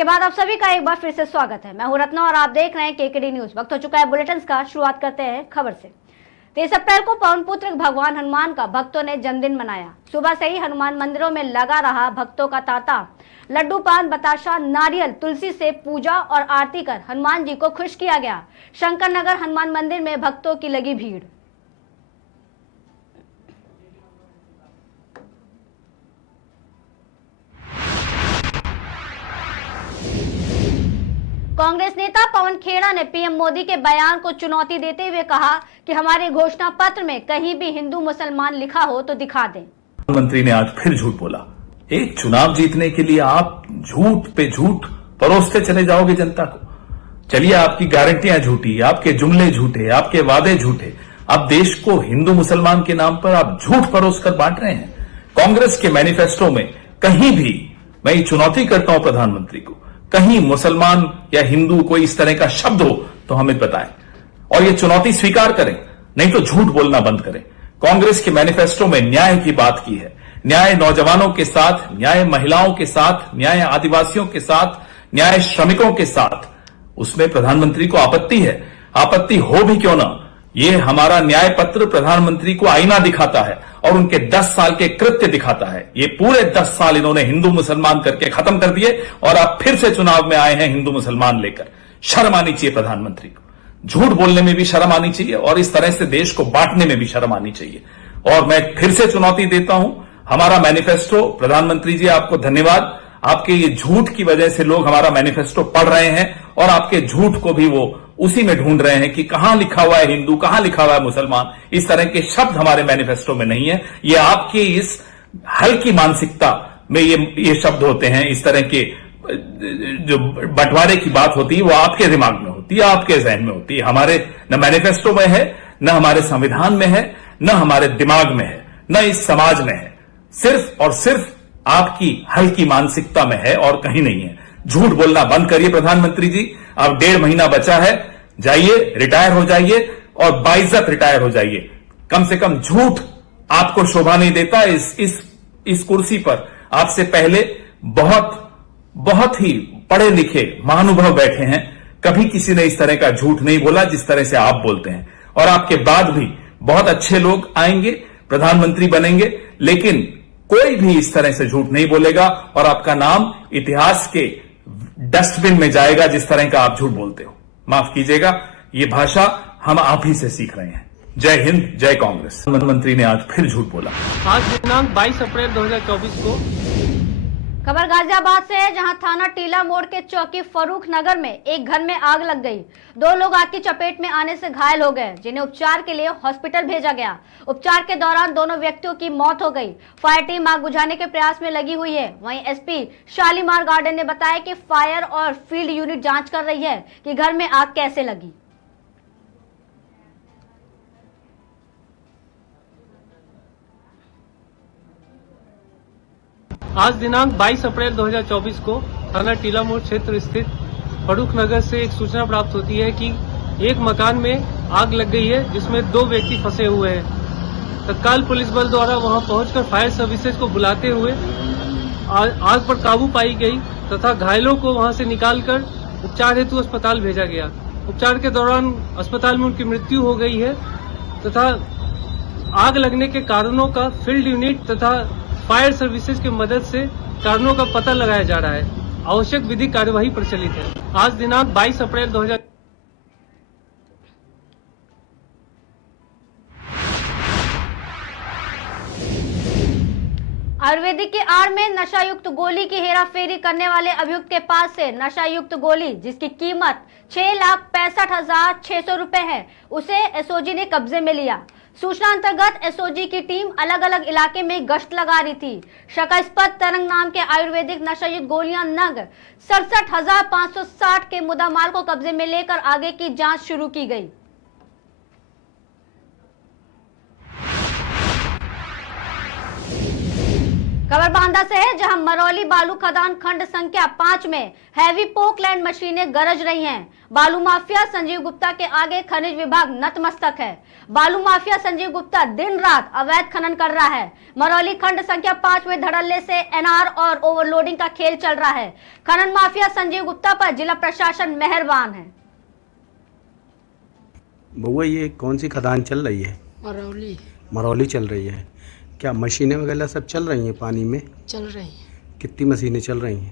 के बाद आप सभी का एक बार फिर से स्वागत है। मैं हूं रत्ना और आप देख रहे हैं केकेडी न्यूज। वक्त हो चुका है बुलेटिन का। शुरुआत करते हैं खबर से। 23 अप्रैल को पवन पुत्र भगवान हनुमान का भक्तों ने जन्मदिन मनाया। सुबह से ही हनुमान मंदिरों में लगा रहा भक्तों का तांता। लड्डू, पान, बताशा, नारियल, तुलसी से पूजा और आरती कर हनुमान जी को खुश किया गया। शंकर नगर हनुमान मंदिर में भक्तों की लगी भीड़। कांग्रेस नेता पवन खेड़ा ने पीएम मोदी के बयान को चुनौती देते हुए कहा कि हमारे घोषणा पत्र में कहीं भी हिंदू मुसलमान लिखा हो तो दिखा दें। प्रधानमंत्री ने आज फिर झूठ बोला। एक चुनाव जीतने के लिए आप झूठ पे झूठ परोसते चले जाओगे जनता को। चलिए, आपकी गारंटियां झूठी, आपके जुमले झूठे, आपके वादे झूठे। आप देश को हिंदू मुसलमान के नाम पर आप झूठ परोस कर बांट रहे हैं। कांग्रेस के मैनिफेस्टो में कहीं भी, मैं ये चुनौती करता हूं प्रधानमंत्री को, कहीं मुसलमान या हिंदू कोई इस तरह का शब्द हो तो हमें बताएं और ये चुनौती स्वीकार करें, नहीं तो झूठ बोलना बंद करें। कांग्रेस के मैनिफेस्टो में न्याय की बात की है। न्याय नौजवानों के साथ, न्याय महिलाओं के साथ, न्याय आदिवासियों के साथ, न्याय श्रमिकों के साथ। उसमें प्रधानमंत्री को आपत्ति है। आपत्ति हो भी क्यों ना, ये हमारा न्याय पत्र प्रधानमंत्री को आईना दिखाता है और उनके 10 साल के कृत्य दिखाता है। ये पूरे 10 साल इन्होंने हिंदू मुसलमान करके खत्म कर दिए और आप फिर से चुनाव में आए हैं हिंदू मुसलमान लेकर। शर्म आनी चाहिए प्रधानमंत्री को। झूठ बोलने में भी शर्म आनी चाहिए और इस तरह से देश को बांटने में भी शर्म आनी चाहिए। और मैं फिर से चुनौती देता हूं, हमारा मैनिफेस्टो, प्रधानमंत्री जी आपको धन्यवाद। आपके ये झूठ की वजह से लोग हमारा मैनिफेस्टो पढ़ रहे हैं और आपके झूठ को भी वो उसी में ढूंढ रहे हैं कि कहां लिखा हुआ है हिंदू, कहां लिखा हुआ है मुसलमान। इस तरह के शब्द हमारे मैनिफेस्टो में नहीं है। ये आपकी इस हल्की मानसिकता में ये शब्द होते हैं। इस तरह के जो बंटवारे की बात होती है वो आपके दिमाग में होती है, आपके जहन में होती है। हमारे न मैनिफेस्टो में है, न हमारे संविधान में है, न हमारे दिमाग में है, न इस समाज में है। सिर्फ और सिर्फ आपकी हल्की मानसिकता में है और कहीं नहीं है। झूठ बोलना बंद करिए प्रधानमंत्री जी। अब 1.5 महीना बचा है, जाइए, रिटायर हो जाइए और बाइज्जत रिटायर हो जाइए। कम से कम झूठ आपको शोभा नहीं देता। इस कुर्सी पर आपसे पहले बहुत ही पढ़े लिखे महानुभाव बैठे हैं। कभी किसी ने इस तरह का झूठ नहीं बोला जिस तरह से आप बोलते हैं। और आपके बाद भी बहुत अच्छे लोग आएंगे, प्रधानमंत्री बनेंगे, लेकिन कोई भी इस तरह से झूठ नहीं बोलेगा और आपका नाम इतिहास के डस्टबिन में जाएगा जिस तरह का आप झूठ बोलते हो। माफ कीजिएगा, ये भाषा हम आप ही से सीख रहे हैं। जय हिंद, जय कांग्रेस। प्रधानमंत्री ने आज फिर झूठ बोला। आज दिनांक 22 अप्रैल 2024 को खबर गाजियाबाद से है, जहां थाना टीला मोड़ के चौकी फरूख नगर में एक घर में आग लग गई। 2 लोग आग की चपेट में आने से घायल हो गए, जिन्हें उपचार के लिए हॉस्पिटल भेजा गया। उपचार के दौरान दोनों व्यक्तियों की मौत हो गई। फायर टीम आग बुझाने के प्रयास में लगी हुई है। वहीं एसपी शालीमार गार्डन ने बताया कि फायर और फील्ड यूनिट जांच कर रही है कि घर में आग कैसे लगी। आज दिनांक 22 अप्रैल 2024 को थाना टीला मोड़ क्षेत्र स्थित फरूख नगर से एक सूचना प्राप्त होती है कि एक मकान में आग लग गई है, जिसमें 2 व्यक्ति फंसे हुए हैं। तत्काल पुलिस बल द्वारा वहां पहुंचकर फायर सर्विसेज को बुलाते हुए आग पर काबू पाई गई तथा घायलों को वहां से निकालकर उपचार हेतु अस्पताल भेजा गया। उपचार के दौरान अस्पताल में उनकी मृत्यु हो गई है तथा आग लगने के कारणों का फील्ड यूनिट तथा फायर सर्विसेज की मदद से कारणों का पता लगाया जा रहा है। आवश्यक विधिक कार्यवाही प्रचलित है। आज दिनांक 22 अप्रैल 2000 आयुर्वेदिक की आड़ में नशा युक्त गोली की हेराफेरी करने वाले अभियुक्त के पास से नशा युक्त गोली, जिसकी कीमत 6,65,600 रुपए है, उसे एसओजी ने कब्जे में लिया। सूचना अंतर्गत एसओजी की टीम अलग अलग इलाके में गश्त लगा रही थी। शकास्पद तरंग नाम के आयुर्वेदिक नशायुक्त गोलियां नग 67,560 के मुद्दामाल को कब्जे में लेकर आगे की जांच शुरू की गई। खबर बांदा से है, जहां मरौली बालू खदान खंड संख्या 5 में हैवी पोकलैंड मशीनें गरज रही हैं। बालू माफिया संजीव गुप्ता के आगे खनिज विभाग नतमस्तक है। बालू माफिया संजीव गुप्ता दिन रात अवैध खनन कर रहा है। मरौली खंड संख्या 5 में धड़ल्ले से एनआर और ओवरलोडिंग का खेल चल रहा है। खनन माफिया संजीव गुप्ता पर जिला प्रशासन मेहरबान है। बउआ, ये कौन सी खदान चल रही है? मरौली चल रही है। क्या मशीनें वगैरह सब चल रही हैं पानी में? चल रही है। कितनी मशीनें चल रही हैं?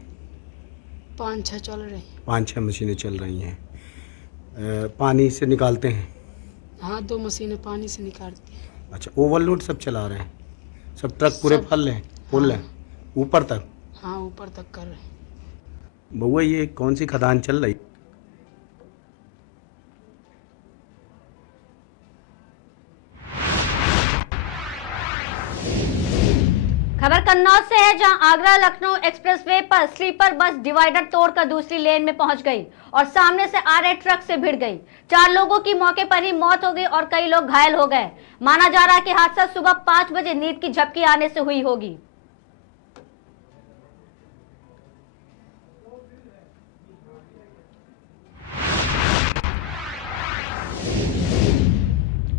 5-6 चल रही है। 5-6 मशीनें चल रही हैं। पानी से निकालते हैं? हाँ, 2 मशीनें पानी से निकालती हैं। अच्छा, ओवरलोड सब चला रहे हैं? सब ट्रक पूरे फुल हैं ऊपर तक? हाँ, ऊपर तक कर रहे हैं। बउआ, ये कौन सी खदान चल रही? खबर कन्नौज से है, जहां आगरा लखनऊ एक्सप्रेसवे पर स्लीपर बस डिवाइडर तोड़कर दूसरी लेन में पहुंच गई और सामने से आ रहे ट्रक से भिड़ गई। 4 लोगों की मौके पर ही मौत हो गई और कई लोग घायल हो गए। माना जा रहा है कि हादसा सुबह 5 बजे नींद की झपकी आने से हुई होगी।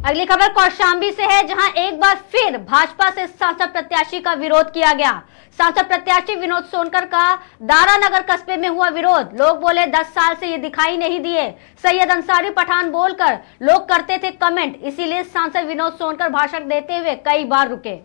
अगली खबर कौशाम्बी से है, जहां एक बार फिर भाजपा से सांसद प्रत्याशी का विरोध किया गया। सांसद प्रत्याशी विनोद सोनकर का दारानगर कस्बे में हुआ विरोध। लोग बोले 10 साल से ये दिखाई नहीं दिए। सैयद अंसारी पठान बोलकर लोग करते थे कमेंट, इसीलिए सांसद विनोद सोनकर भाषण देते हुए कई बार रुके।